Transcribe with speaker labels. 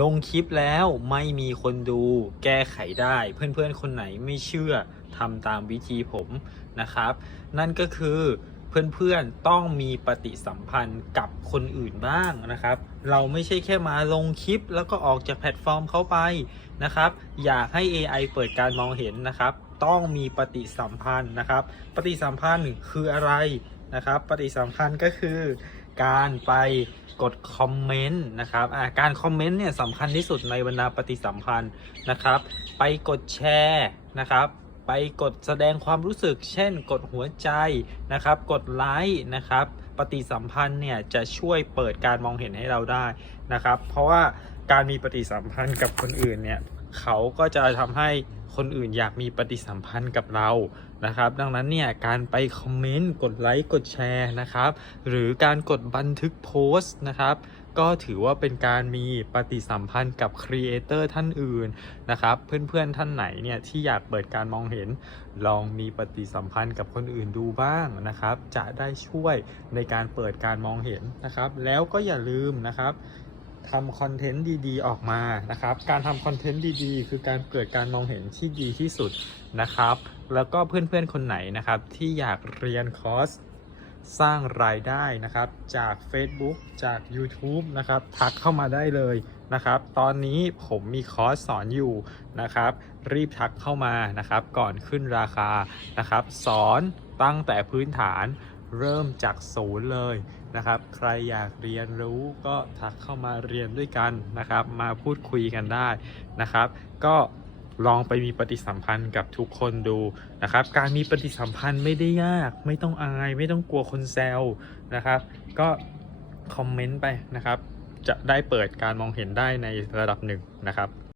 Speaker 1: ลงคลิปแล้วไม่มีคนดูแก้ไขได้ เพื่อนๆ คนไหนไม่เชื่อทำตามวิธีผมนะครับ นั่นก็คือเพื่อนๆต้องมีปฏิสัมพันธ์กับคนอื่นบ้างนะครับ เราไม่ใช่แค่มาลงคลิป แล้วก็ออกจากแพลตฟอร์มเข้าไปนะครับ อยากให้ AI เปิดการมองเห็นนะครับ ต้องมีปฏิสัมพันธ์นะครับ ปฏิสัมพันธ์คืออะไรนะครับ ปฏิสัมพันธ์ก็คือ การไปกดคอมเมนต์นะครับการคอมเมนต์เนี่ยสำคัญที่สุดในบรรดาปฏิสัมพันธ์นะครับ ไปกดแชร์นะครับ ไปกดแสดงความรู้สึก เช่น กดหัวใจนะครับ กดไลค์นะครับ ปฏิสัมพันธ์เนี่ยจะช่วยเปิดการมองเห็นให้เราได้นะครับ เพราะว่าการมีปฏิสัมพันธ์กับคนอื่นเนี่ยเขาก็จะทำให้ คนอื่นอยากมีปฏิสัมพันธ์กับเรานะครับ ดังนั้นเนี่ยการไปคอมเมนต์กดไลค์กดแชร์นะครับหรือการกดบันทึกโพสต์นะครับก็ถือว่าเป็นการมีปฏิสัมพันธ์กับครีเอเตอร์ท่านอื่นนะครับ เพื่อนๆท่านไหนเนี่ยที่อยากเปิดการมองเห็น ลองมีปฏิสัมพันธ์กับคนอื่นดูบ้างนะครับ จะได้ช่วยในการเปิดการมองเห็นนะครับ แล้วก็อย่าลืมนะครับ ทำคอนเทนต์ดีๆ ออกมานะครับ การทำคอนเทนต์ดีๆ คือการเกิดการมองเห็นที่ดีที่สุดนะครับ แล้วก็เพื่อนๆคนไหนนะครับที่อยากเรียนคอร์สสร้างรายได้นะครับจาก Facebook จาก YouTube นะครับทักเข้ามาได้เลยนะครับ ตอนนี้ผมมีคอร์สสอนอยู่นะครับ รีบทักเข้ามานะครับ ก่อนขึ้นราคานะครับ สอนตั้งแต่พื้นฐาน เริ่มจากศูนย์เลยนะครับ ใครอยากเรียนรู้ก็ทักเข้ามาเรียนด้วยกันนะครับ มาพูดคุยกันได้นะครับ ก็ลองไปมีปฏิสัมพันธ์กับทุกคนดูนะครับ การมีปฏิสัมพันธ์ไม่ได้ยาก ไม่ต้องอาย ไม่ต้องกลัวคนแซวนะครับ ก็คอมเมนต์ไปนะครับ จะได้เปิดการมองเห็นได้ในระดับหนึ่งนะครับ